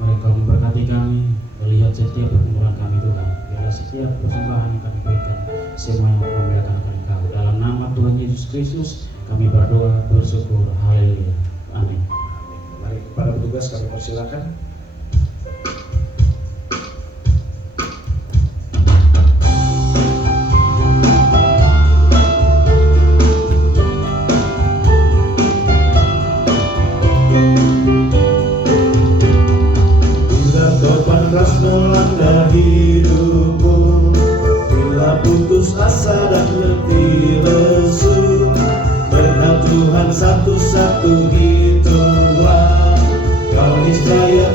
Mari Kau memberkati kami, melihat setiap pergumulan kami Tuhan. Biarlah setiap persembahan yang kami berikan, semua yang memuliakan Engkau. Dalam nama Tuhan Yesus Kristus kami berdoa, bersyukur. Haleluya. Amin. Mari kepada petugas kami persilakan. Bila korban ras melanda hidupku, bila putus asa dan letih lesu, berkat Tuhan satu-satu itulah, Kau niscaya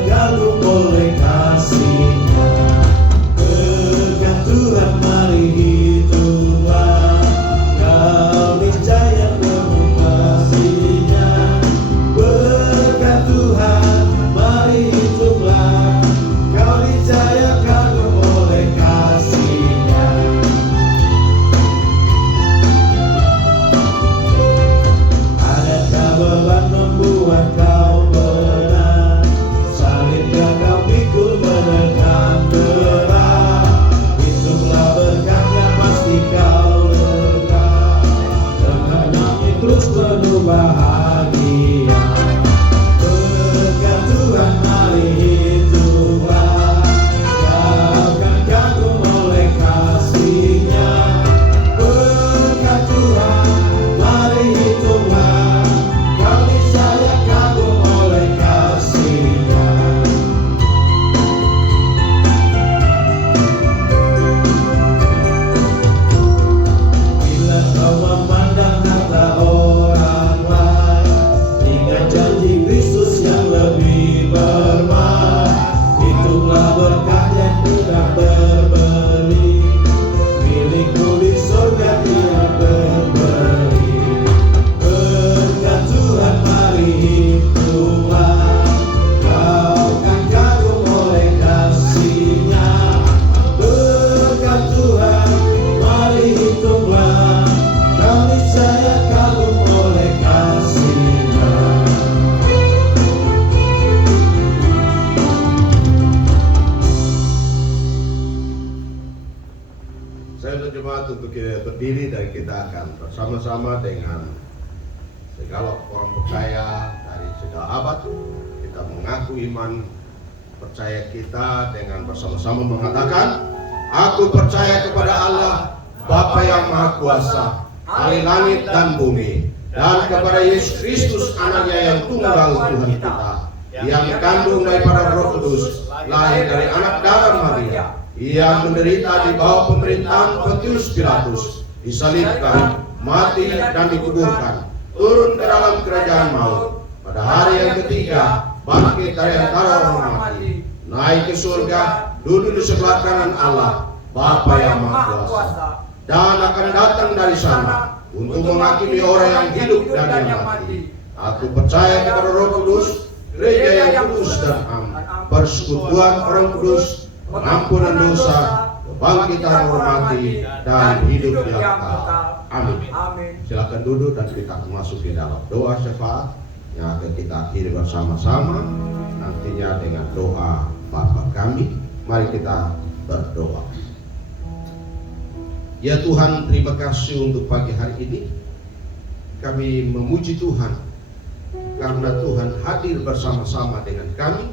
boleh berdiri dan kita akan bersama-sama dengan segala orang percaya dari segala abad. Kita mengaku iman percaya kita dengan bersama-sama mengatakan, aku percaya kepada Allah Bapa yang Maha Kuasa, ahli langit dan bumi, dan kepada Yesus Kristus anaknya yang tunggal Tuhan kita, yang dikandung daripada Roh Kudus, lahir dari anak darah Maria, ia menderita di bawah pemerintahan Pontius Pilatus, disalibkan, mati dan dikuburkan, turun ke dalam kerajaan maut, pada hari yang ketiga bangkit dari antara orang mati, naik ke surga, duduk di sebelah kanan Allah Bapa yang Maha Kuasa, dan akan datang dari sana untuk menghakimi orang yang hidup dan yang mati. Aku percaya kepada Roh Kudus, gereja yang kudus dan am, persekutuan orang kudus, pengampunan dosa, kebangkitan orang mati, dan hidup yang kekal. Amin. Silakan duduk dan kita masuk ke dalam doa syafaat yang akan kita akhiri bersama-sama nantinya dengan doa Bapa kami. Mari kita berdoa. Ya Tuhan, terima kasih untuk pagi hari ini. Kami memuji Tuhan karena Tuhan hadir bersama-sama dengan kami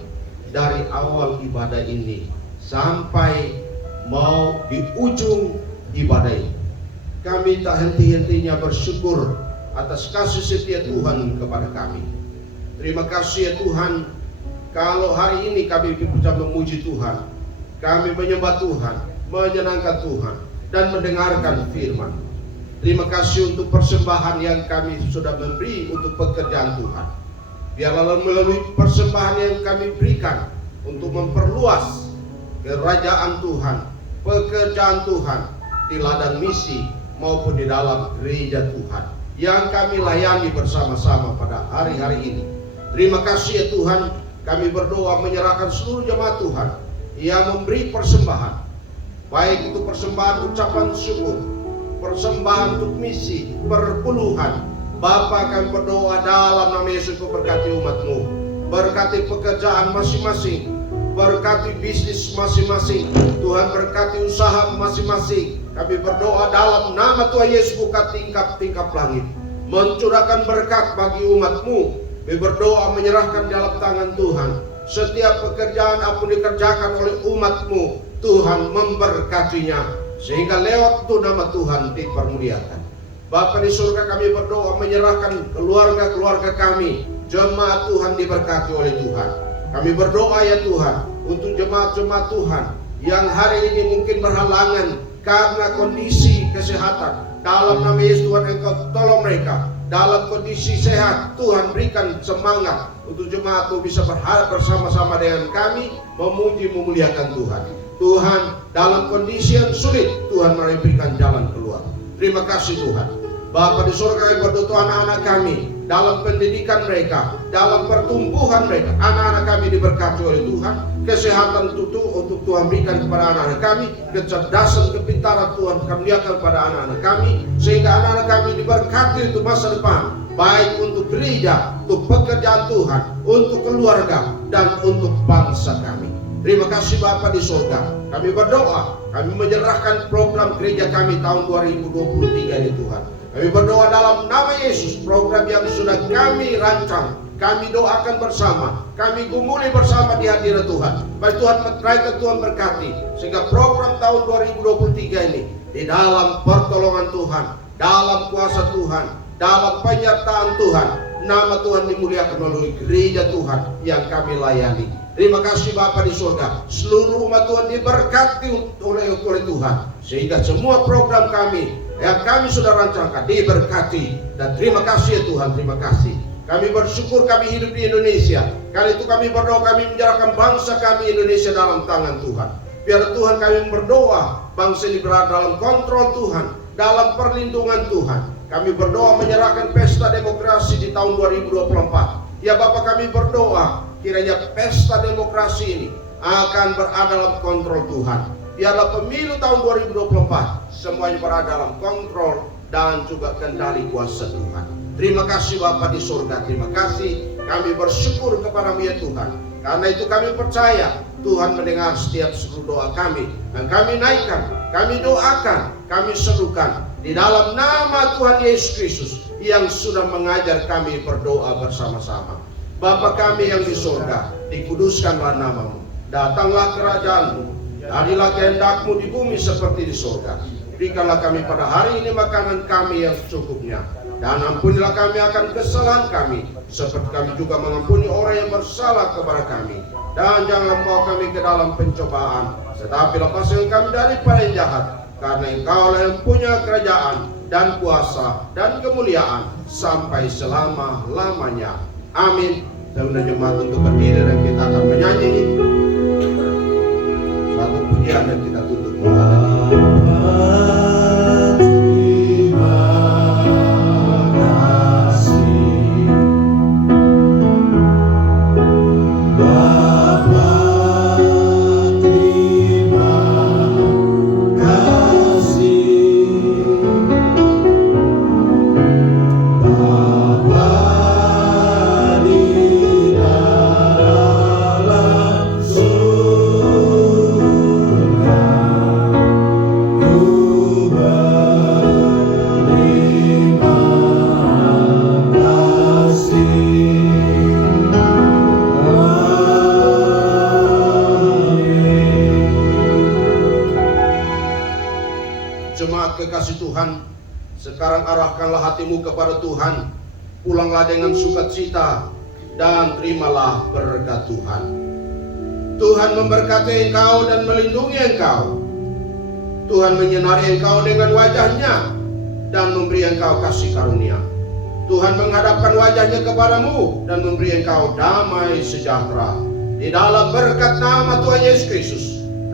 dari awal ibadah ini sampai mau di ujung ibadah ini. Kami tak henti-hentinya bersyukur atas kasih setia Tuhan kepada kami. Terima kasih ya Tuhan, kalau hari ini kami bisa memuji Tuhan, kami menyembah Tuhan, menyenangkan Tuhan, dan mendengarkan firman. Terima kasih untuk persembahan yang kami sudah memberi untuk pekerjaan Tuhan. Biarlah melalui persembahan yang kami berikan untuk memperluas kerajaan Tuhan, pekerjaan Tuhan di ladang misi maupun di dalam gereja Tuhan yang kami layani bersama-sama pada hari-hari ini. Terima kasih ya Tuhan, kami berdoa menyerahkan seluruh jemaat Tuhan yang memberi persembahan, baik itu persembahan ucapan syukur, persembahan untuk misi, perpuluhan. Bapa, kami berdoa dalam nama Yesus, berkati umat-Mu, berkati pekerjaan masing-masing, berkati bisnis masing-masing, Tuhan berkati usaha masing-masing. Kami berdoa dalam nama Tuhan Yesus, buka tingkap-tingkap langit, mencurahkan berkat bagi umat-Mu. Kami berdoa menyerahkan dalam tangan Tuhan setiap pekerjaan apapun dikerjakan oleh umat-Mu, Tuhan memberkatinya sehingga lewat itu nama Tuhan dipermuliakan. Bapa di surga, kami berdoa menyerahkan keluarga-keluarga kami, jemaat Tuhan diberkati oleh Tuhan. Kami berdoa ya Tuhan untuk jemaat-jemaat Tuhan yang hari ini mungkin berhalangan karena kondisi kesehatan. Dalam nama Yesus Tuhan, Engkau tolong mereka dalam kondisi sehat. Tuhan berikan semangat untuk jemaat itu bisa berharap bersama-sama dengan kami memuji memuliakan Tuhan. Tuhan, dalam kondisi yang sulit Tuhan memberikan jalan keluar. Terima kasih Tuhan. Bapa di surga, kami berdoa anak-anak kami dalam pendidikan mereka, dalam pertumbuhan mereka, anak-anak kami diberkati oleh Tuhan. Kesehatan untuk Tuhan berikan kepada anak-anak kami, kecerdasan, kepintaran Tuhan karuniakan kepada anak-anak kami, sehingga anak-anak kami diberkati untuk masa depan, baik untuk gereja, untuk pekerjaan Tuhan, untuk keluarga, dan untuk bangsa kami. Terima kasih Bapa di surga. Kami berdoa, kami menyerahkan program gereja kami tahun 2023 ini Tuhan. Kami berdoa dalam nama Yesus, program yang sudah kami rancang, kami doakan bersama, kami gumuli bersama di hadirat Tuhan. Baik Tuhan, Tuhan berkati, sehingga program tahun 2023 ini di dalam pertolongan Tuhan, dalam kuasa Tuhan, dalam penyertaan Tuhan, nama Tuhan dimuliakan melalui gereja Tuhan yang kami layani. Terima kasih Bapa di surga, seluruh umat Tuhan diberkati oleh Tuhan, sehingga semua program kami yang kami sudah rancangkan diberkati. Dan terima kasih ya Tuhan, terima kasih. Kami bersyukur kami hidup di Indonesia. Kali itu kami berdoa, kami menyerahkan bangsa kami Indonesia dalam tangan Tuhan. Biar Tuhan kami berdoa, bangsa ini berada dalam kontrol Tuhan, dalam perlindungan Tuhan. Kami berdoa menyerahkan pesta demokrasi di tahun 2024. Ya Bapak, kami berdoa kiranya pesta demokrasi ini akan berada dalam kontrol Tuhan. Biarlah pemilu tahun 2024 semuanya berada dalam kontrol dan juga kendali kuasa Tuhan. Terima kasih Bapa di surga, terima kasih. Kami bersyukur kepada-Mu ya Tuhan. Karena itu kami percaya Tuhan mendengar setiap seluruh doa kami, dan kami naikkan, kami doakan, kami serukan Di dalam nama Tuhan Yesus Kristus yang sudah mengajar kami berdoa bersama-sama. Bapa kami yang di surga, dikuduskanlah namamu. Datanglah kerajaanmu. Jadilah kehendak-Mu di bumi seperti di surga. Berikanlah kami pada hari ini makanan kami yang secukupnya. Dan ampunilah kami akan kesalahan kami, seperti kami juga mengampuni orang yang bersalah kepada kami. Dan jangan bawa kami ke dalam pencobaan, tetapi lepaskan kami daripada yang jahat. Karena Engkau yang punya kerajaan dan kuasa dan kemuliaan sampai selama-lamanya. Amin. Saya undang jemaat untuk berdiri dan kita akan menyanyi satu pujian dan kita tutup. Jemaat kekasih Tuhan, sekarang arahkanlah hatimu kepada Tuhan. Pulanglah dengan sukacita dan terimalah berkat Tuhan. Tuhan memberkati engkau dan melindungi engkau. Tuhan menyinari engkau dengan wajahnya dan memberi engkau kasih karunia. Tuhan menghadapkan wajahnya kepadamu dan memberi engkau damai sejahtera. Di dalam berkat nama Tuhan Yesus Kristus,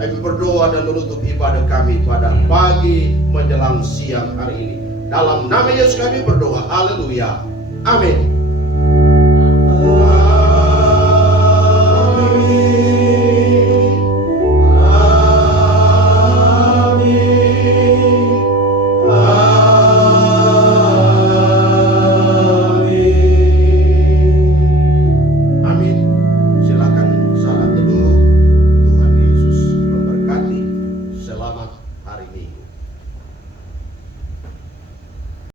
kami berdoa dan menutup ibadah kami pada pagi menjelang siang hari ini. Dalam nama Yesus kami berdoa. Haleluya. Amin.